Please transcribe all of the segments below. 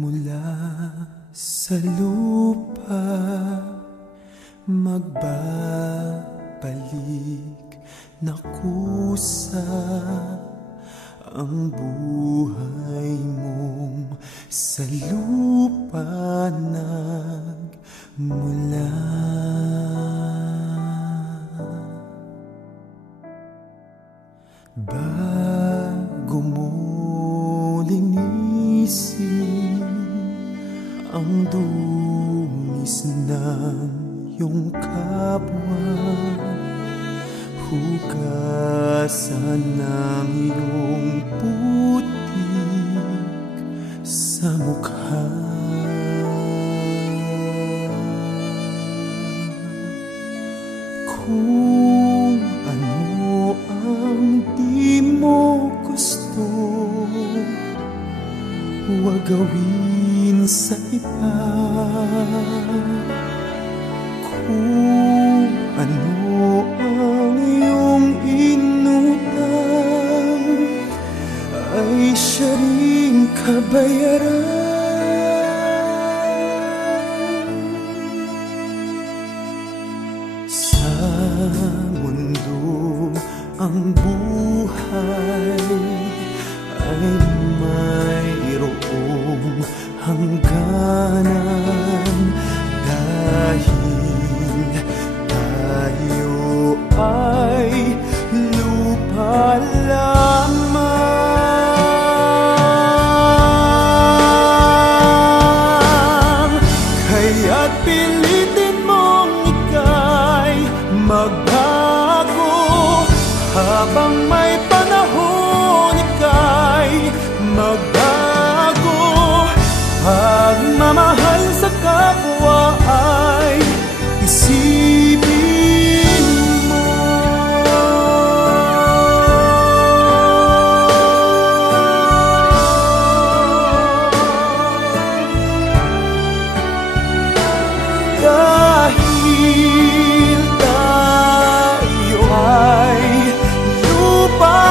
mula sa lupa, magbabalik na kusa ang buhay mong sa lupa nagmula. Bago mo linisin ang dungis ng iyong kapwa, hugasan ng iyong putik sa mukha. Kung ano ang di mo gusto, huwag gawin sa iba. Kung ano ang iyong inutang, ay siya ring kabayaran. Sa mundo ang buhay ay mayroong hangganan, dahil tayo ay lupa lamang. Kaya't pilitin mong ika'y magbago, habang may panahon ika'y magbago. Pagmamahal sa kapwa ay isipin mo. Dahil tayo ay lupa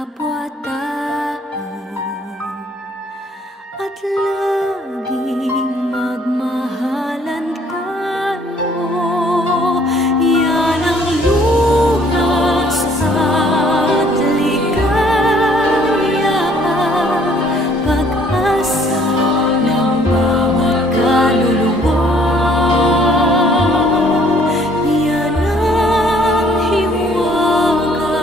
kapwa-tao at laging magmahalan tayo. Yan ang lunas at ligaya, pag-asa ng bawat kaluluwa. Yan ang hiwaga na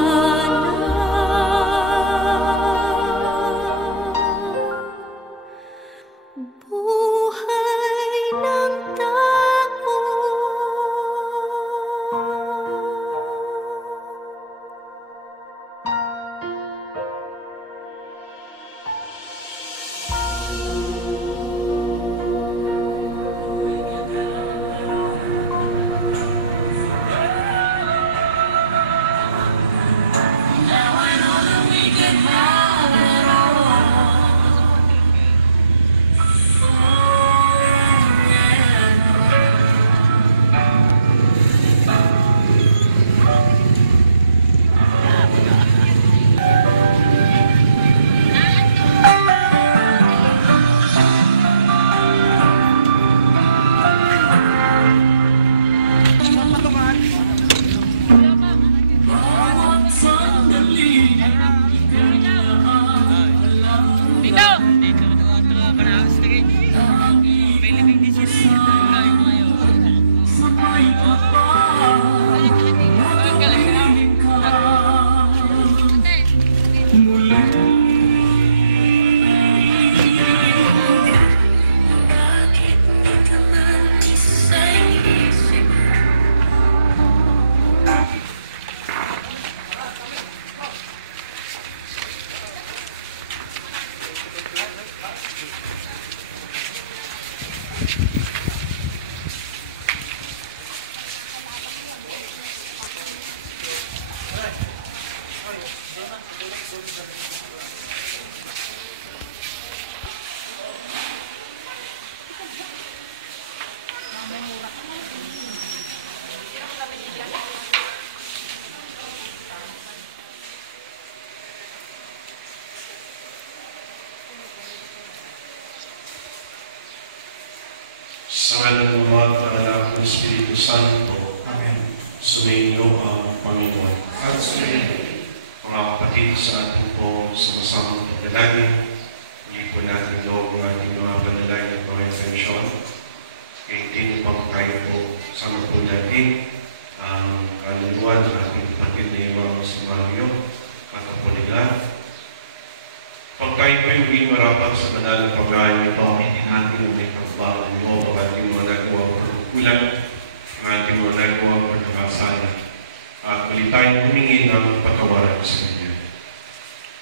buhay ng tao. Sa ngalan ng Ama at ng Anak ng Espiritu Santo. Amen. Sumainyo ang Panginoon. At sumainyo. Mga kapatid, sa ating po sumasamang pagdalangin, hindi po natin loob ang ating mga panalangin at mga intensyon. Kaya hindi pang tayo po sama po natin ang kaluluwa ng ating kapatid na yung si Mario at po nila. Pag tayo po yung maging marapat sa banal na pagkain ito, hindi natin na may kabalan mo ang ating mga nagawa pagkukulang, ang ating mga nagawa pagkakasala. At muli tayong humingi ng patawaran sa Kanya.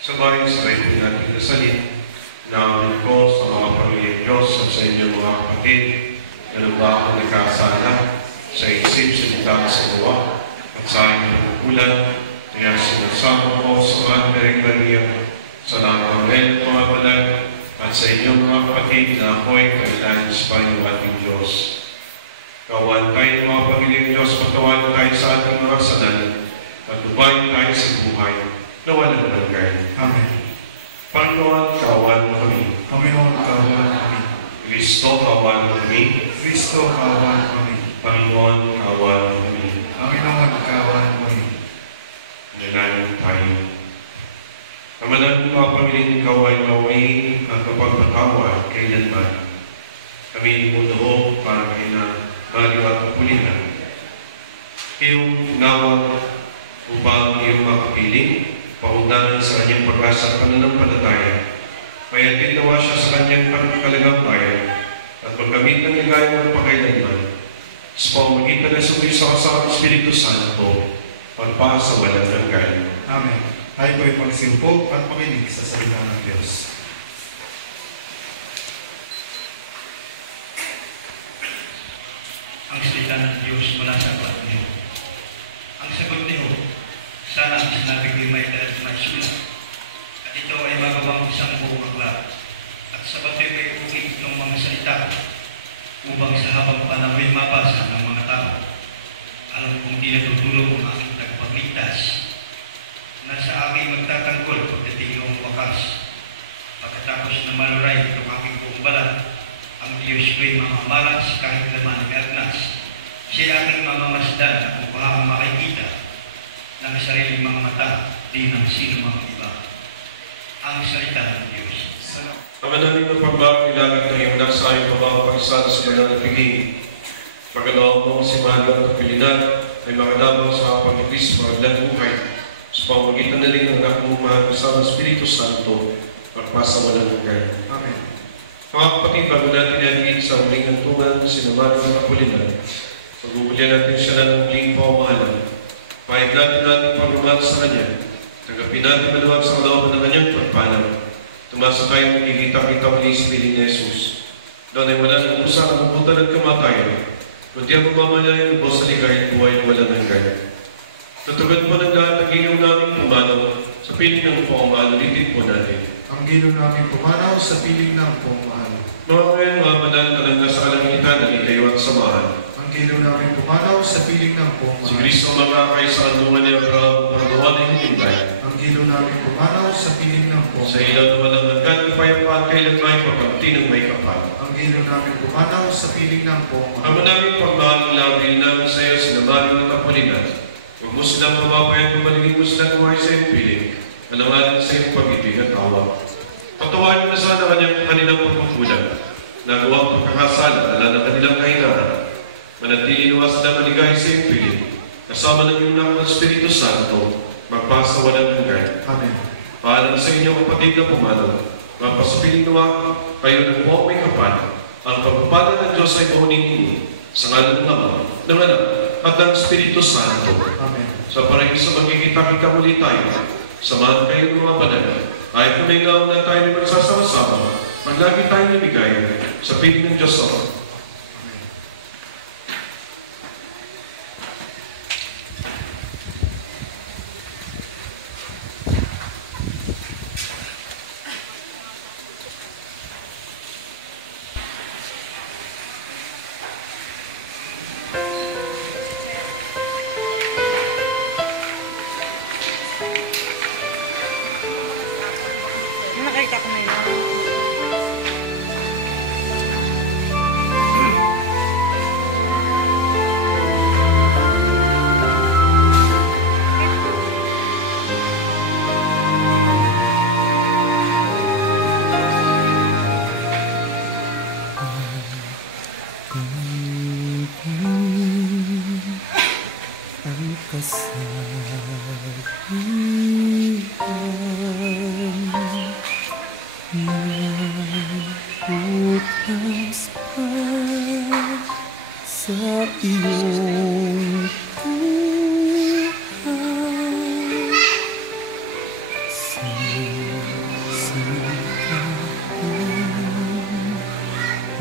Sabay, sabay po natin nasalin na ang ko sa mga pamilyang Diyos at sa inyong mga kapatid na lubha ako nagkasala sa isip, sa dita, sa gawa at sa aking pagkukulang. Kaya sinasama ko sa mga Maria, sa Langangel, mga palag, at sa inyong mga kapatid na ako'y kailangan sa Panginoon ating Diyos. Kawan tayo mga pamilyang Diyos, patawanan tayo sa ating mga kasalanan, at lubayin tayo sa buhay na walang hanggan. Amen. Panginoon, kawan mo kami. Panginoon, kawan kami. Kristo, kawan mo kami. Kristo, kawan kami. Panginoon, kawan mo kami. Panginoon, kawan kami. Nanalangin tayo. Kamalan mga pamilyang ikaw ay mawain at mapagpatawad kailanman. Kami lumudoho para kayo na Mario at kapulitan. Iyong nawag upang iyong makapiling, paundanan sa kanyang pag-asa at pananampalataya. Kaya tinawa siya sa kanyang kalagampayan at magkamit ng ligaya ng pagkailanman. Sa pamamagitan na sa kasama ng Espiritu Santo, pagpasa walang hanggan. Amen. Tayo po'y pagsimpo at pakinig sa salita ng Diyos. Ang salita ng Diyos mula sa aklat niyo. Ang sagot niyo, sana ang sinabi ko'y may dalat na sulat. At ito ay magawang isang buong aklat. At sa bato'y may ukit ng mga salita upang sa habang panahon'y mabasa ng mga tao. Alam kong di natutulog ang aking tagapagligtas na sa aking magtatanggol maluray itong aking buong balat. Ang Diyos ko'y mamamalas kahit naman may agnas. Siya aking mamamasdan kung paano makikita ng sariling mga mata, di ng sino mga iba. Ang salita ng Diyos. Ang manaling ng pagbang ilagay ng iyong anak sa iyong pagkakapagisan sa mga nagpiging. Pagkaloob mo si Mahal at Kapilinan ay makalabang sa pag-ibis magandang buhay sa pamamagitan na rin ng anak mo mahal kasama ng Espiritu Santo magpasa walang hanggan. Amen. Mga kapatid, bago natin iagin sa uling ng tungan si Mahal at Kapilinan, pagbubulyan natin siya ng uling pamamahalan. Pahig natin pagmamahal sa Kanya. Tanggapin natin maluwag sa kalooban ng Kanyang pagpanaw. Tumasa tayo magkikita-kita muli sa piling ni Jesus. Doon ay wala ng usang kabubutan at kamatayan, kundi ang pamamalayan ng Diyos sa ligay at buhay ng walang hanggan. Tutugad po ng lahat ng ginaw namin pumanaw sa piling ng pamamahal, ulitin po natin. Ang ginaw namin pumanaw sa piling ng pamamahal. Mga ngayon, mga manal na lang nasa kalangitan na kayo at samahan. Ang ginaw namin pumanaw sa piling ng pamamahal. Si Kristo makakay sa andungan niya Abraham, paggawa ng hintay. Ang ginaw namin pumanaw sa piling ng pamamahal. Sa ilaw na walang hanggan, payapaan kailan may pagkamti ng may kapal. Ang ginaw namin pumanaw sa piling ng pamamahal. Ang manaming pagmahal ng labil namin sa iyo, sinamali ng Kapulinan. Huwag mo silang mababayan, kumaligin mo silang kumahay sa iyong piling. Alanganin sa iyong pag-ibig at awa. Patawain mo na sana kanilang pagkukulang. Nagawang pagkakasala, ala na kanilang kahinaan. Manatili nawa sila maligay sa iyong piling. Kasama ng iyong ng Espiritu Santo, magpasa walang hanggan. Amen. Paalam sa inyo kapatid na pumanaw. Magpasapiling nawa, kayo ng buwang may kapal. Ang pagpapala ng Diyos ay paunin ninyo sa ngalan ng Ama, ng Anak, at ng Espiritu Santo. Amen. Sa paraiso magkikita-kita muli tayo. Samahan kayo ng mga banal. Kahit na may naong na tayo magsasama-sama, maglagi tayo nabigay sa piling ng Diyos Ama. Nakita ko na yun. Ang kasabihan bukas pa sa iyong buhay. Sisikapin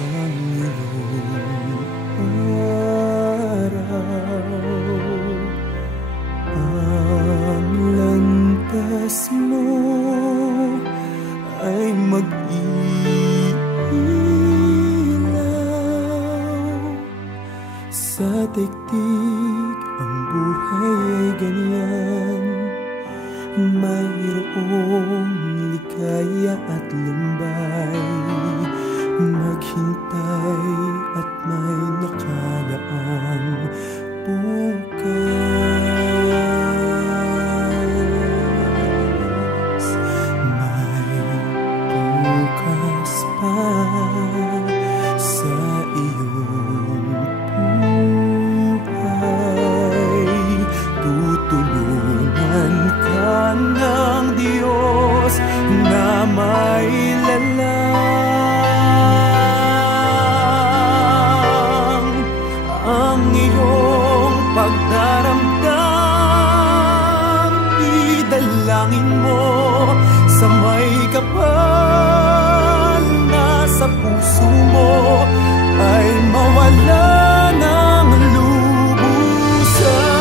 ang iyong araw. Ang landas mo ay mag-iilaw. Sa daigdig ang buhay ay ganyan, mayroong ligaya at lumbay. Maghintay at may nakalaang bukas. May bukas pa sa iyong buhay. Tutulungan ka ng Diyos na may lalang. Ang iyong pagdaramdam, idalangin mo sa may kapal na sa puso mo ay mawala ng lubusan.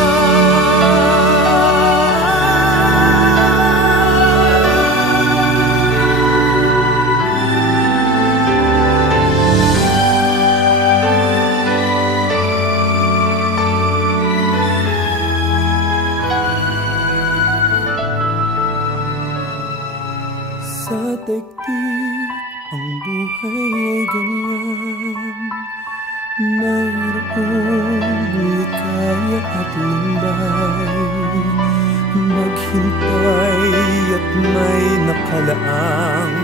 Sa daigdig ang buhay ay ganyan. Mayroong likaya at lumbay, maghintay at may nakalaang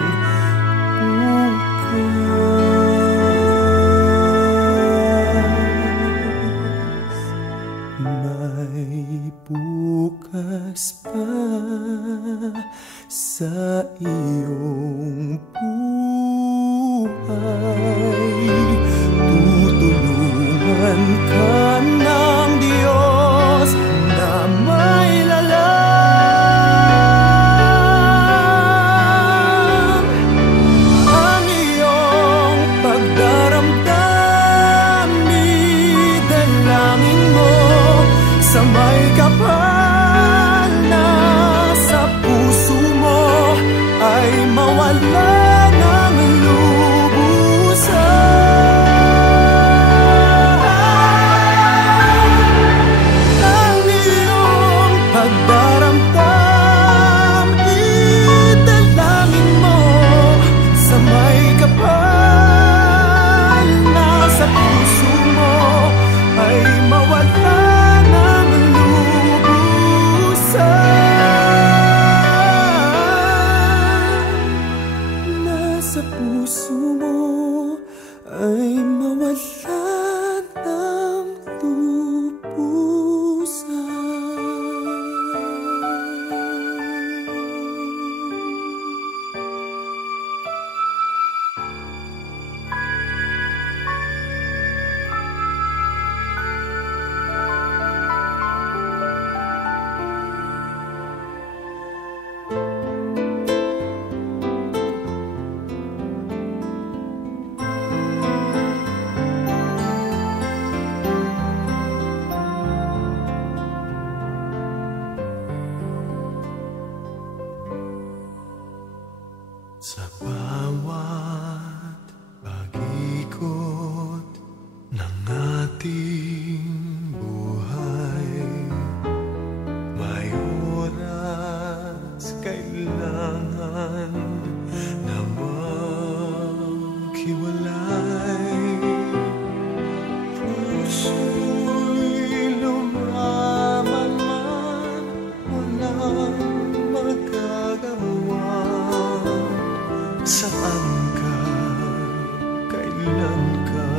may bukas pa sa iyong buhay. Tutulungan ka ng Diyos na may lalang. Ang iyong pagdaramdam, idalangin mo sa may kapal na sa puso mo ay mawala ng lubusan. Ang iyong pagdaramdam, idalangin mo sa may kapal na sa puso mo ay mawala ng lubusan. Nasa puso mo ay mawala ng lubusan. Sa bawat pag-ikot ng ating buhay, may oras kailangan na maghiwalay. Puso'y lumaban man, walang magagawa. Saan ka, kailan ka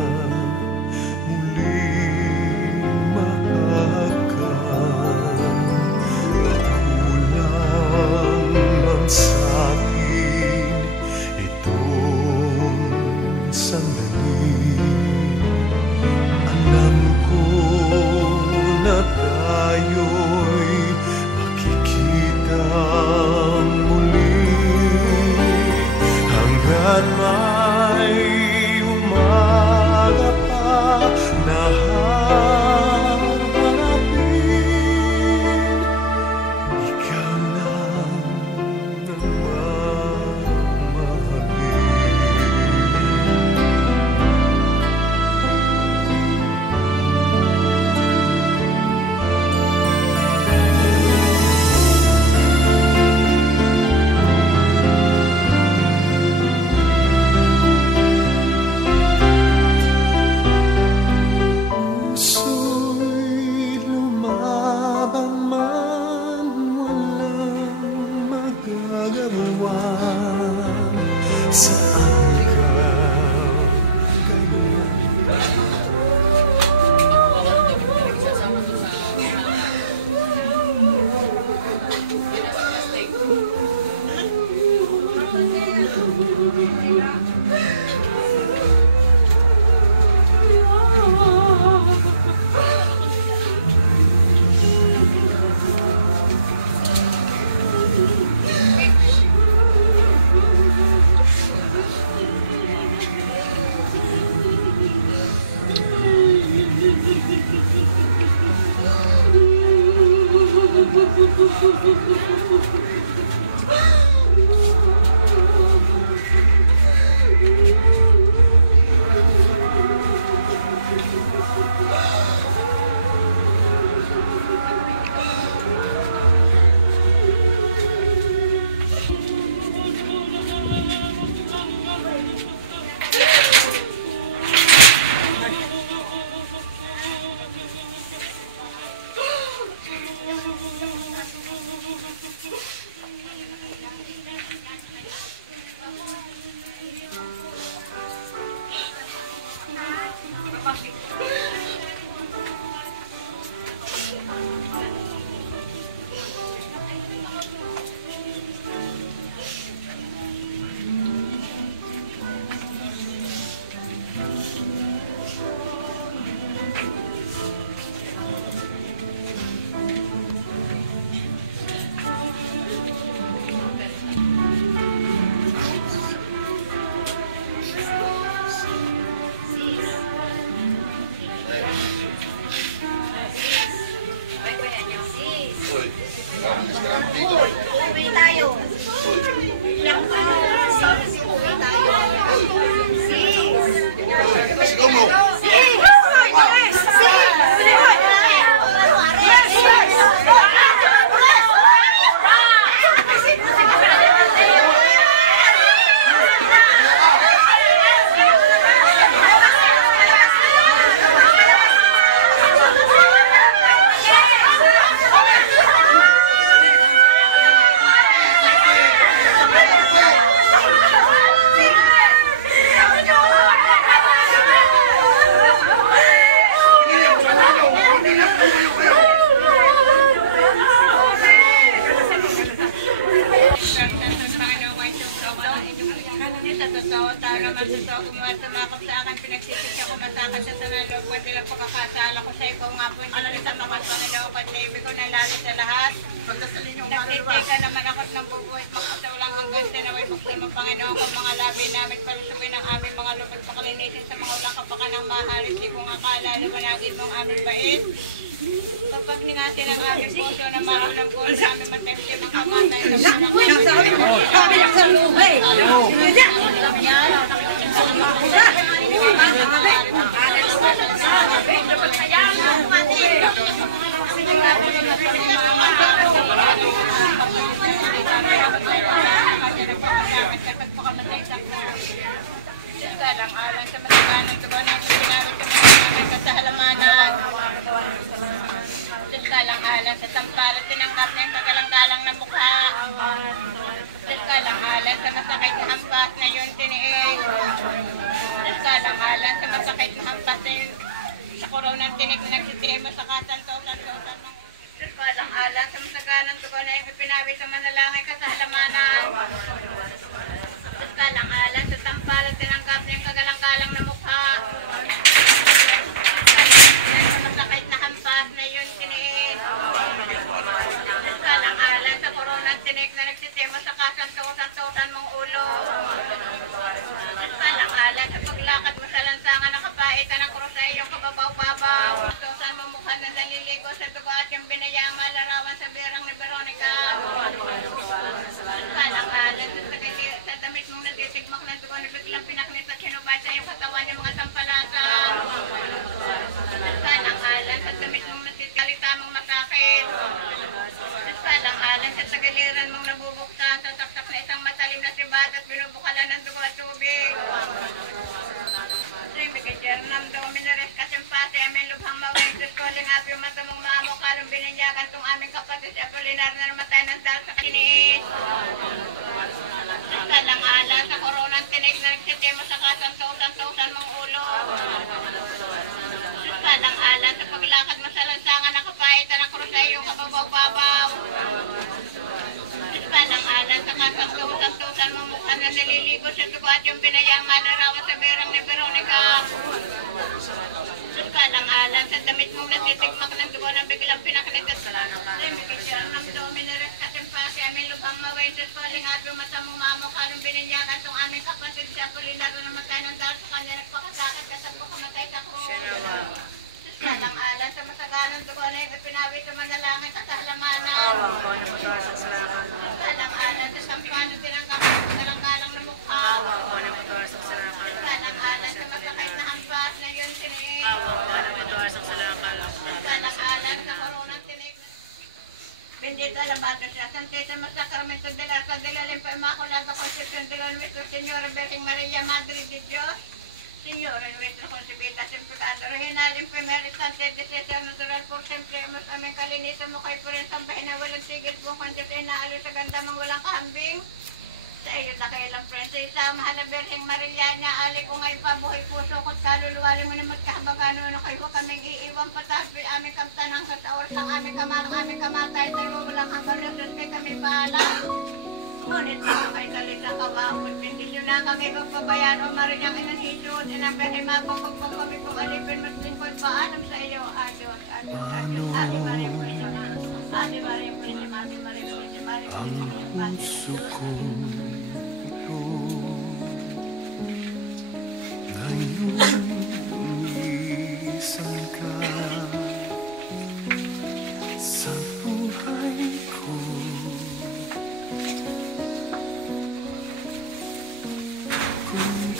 muling mahakan? Kulang man sa'kin itong sandali. Alam ko na tayo'y makikita muli. Hanggat may umaga pa na hahanapin, ikaw lang ang puso'y lumaban man, walang magagawa. Saan ka, kailan ka?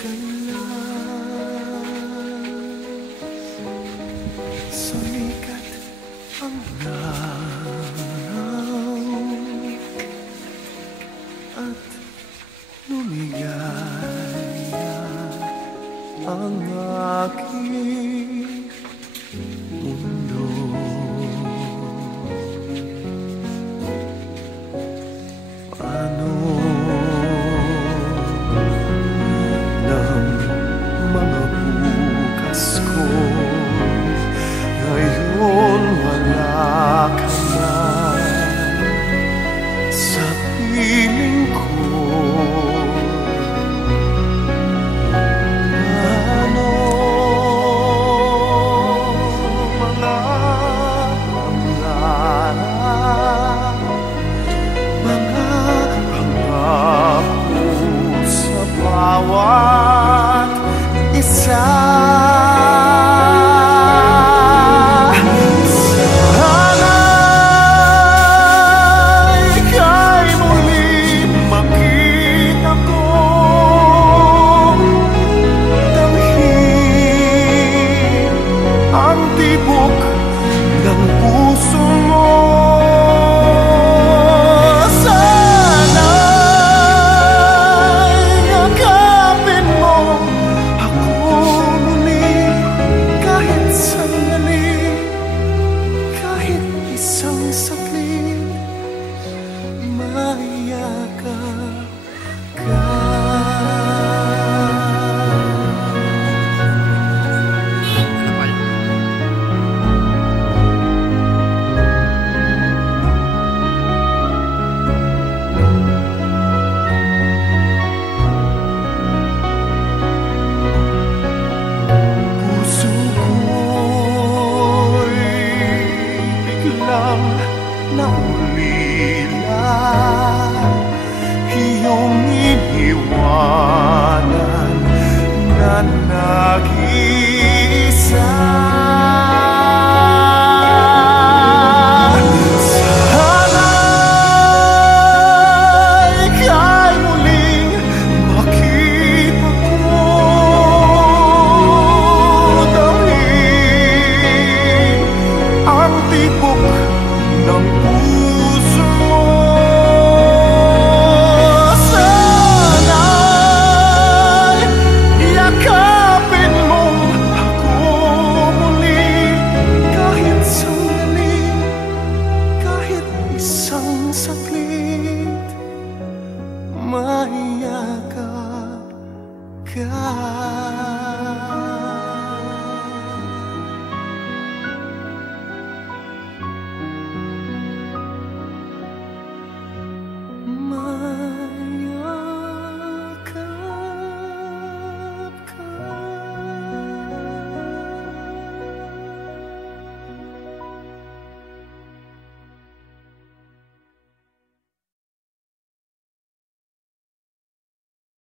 ka na. Sumikat ang araw at lumigaya ang aking mundo.